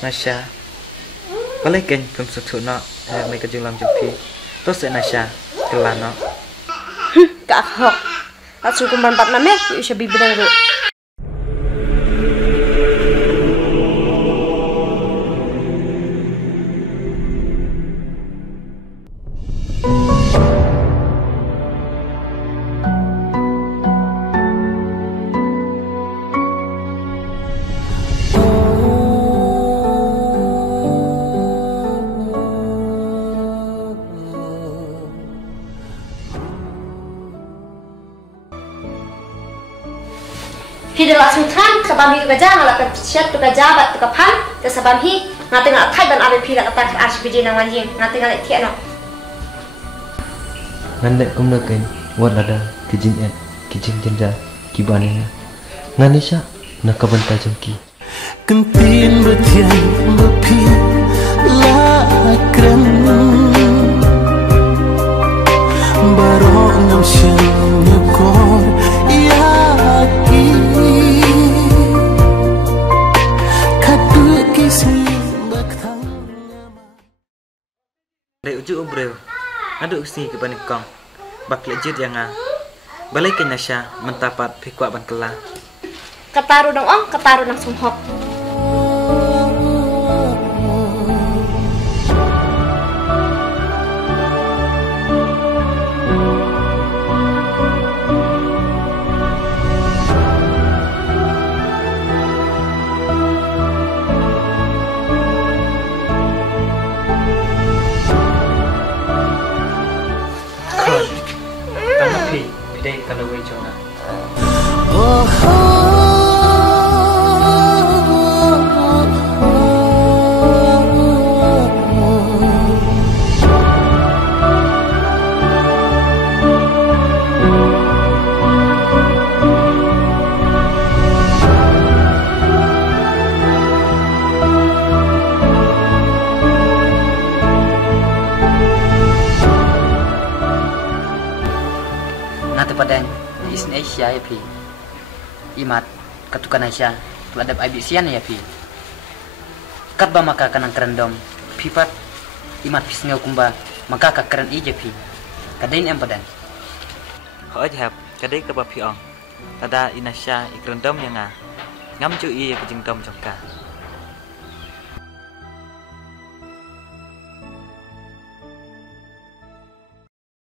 Nasha boleh kan pemsutu nak mereka jumlah jumpi terus Nasha kelar nak Kak hok Atsu kumban pat mame Isha bibidang ru Hidul langsung tan sabam hi kerja ngalap siat tu kerja bat tu kapan tu sabam hi ngati ngalap thai ban abe pila kata RCPJ nang wanjing ngati ngalap tiak no Nandek kumnakan wat ada kijin jenja kibani Nanisha nak kabanta jengki Kentin betian bepi lakran Barok ngam siang nyekor yaki Kadu kismi baktang Dari ujuk obrel aduk si ke panikong bak lejit yang balik ke Nasha mentapat pikwa ban kelah kataru dong kataru nang sumhok Pidai kalau wejona Padang East Asia ya pi imat katukan Asia teladap abisian ya pi kat ba maka kanang kerendom pipat imat pisngau kumba maka ka keren ije pi kadain em padang ho ajab kadai ka ba piong ada Inasha ikrendom yang ngam cu i ke jengdom jongka